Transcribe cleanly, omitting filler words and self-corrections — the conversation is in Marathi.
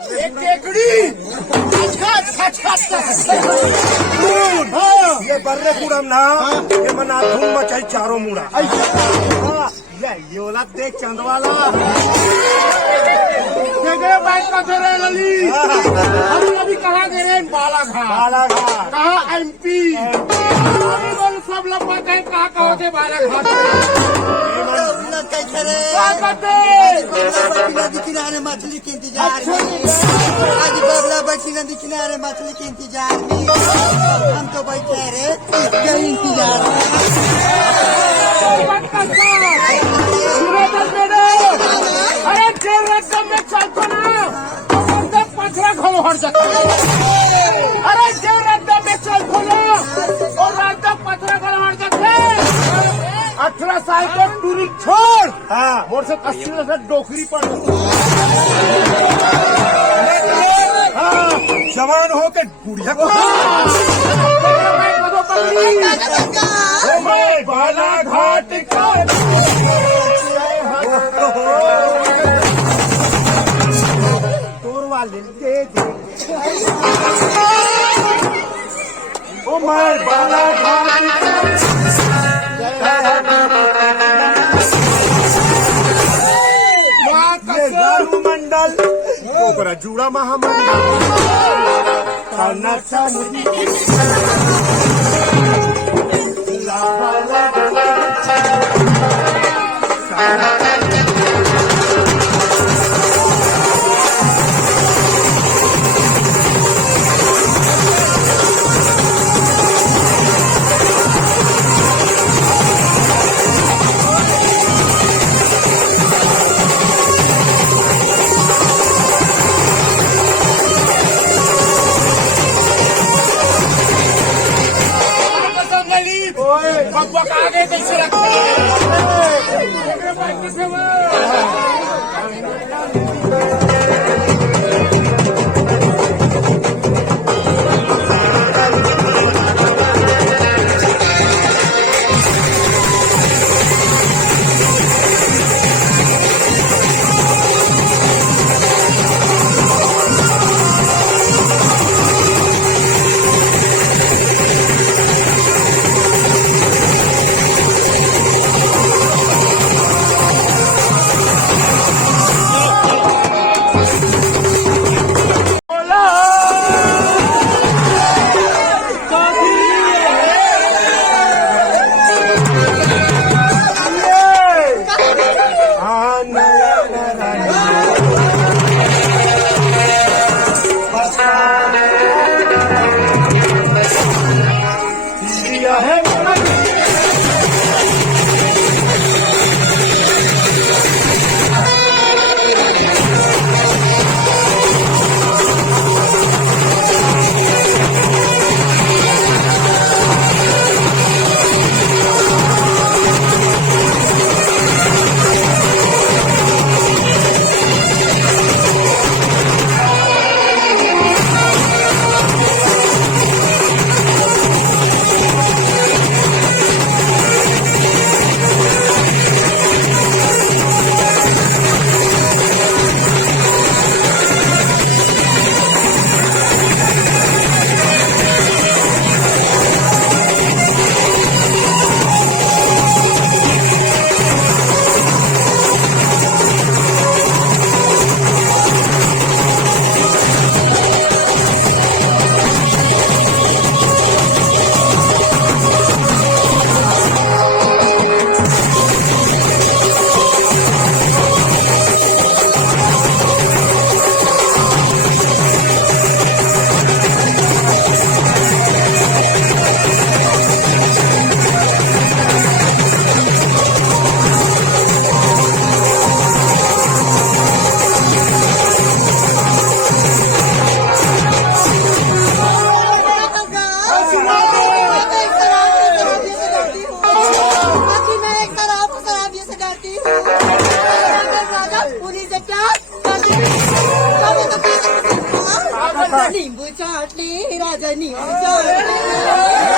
एक टेकड़ी ये बर्रे कुडम ना ये मना धूम मचाई चारों मुड़ा ये वाला देख चंदवाला देखे बाइक का दे रहे लली अभी अभी कहाँ दे रहे बालाघाट कहाँ MP अभी बोल सब लोग बताए कहाँ थे बालाघाट नदी किनारे मछली के इंतजार में आज बबला बच्ची नदी किनारे मछली के इंतजार में हम तो बैठे रहे इसके इंतजार में अरे जेल रकम में चलतो ना तो पथरा खोलो हट जाता अरे जेल रकम में चलतो ना और रात पथरा खोलो हट जाते 18 साल को टूरी छोड़ हाँ मोर से 80 से डोकरी पड़ हाँ जवान हो के बुढ़िया को बालाघाट का तोर वाले दे दे ओ मार बालाघाट मंडल ओकरा जुड़ा महामंडल बब्बा का आगे कैसे रखते नींबू चाटली राजा नींबू चाटली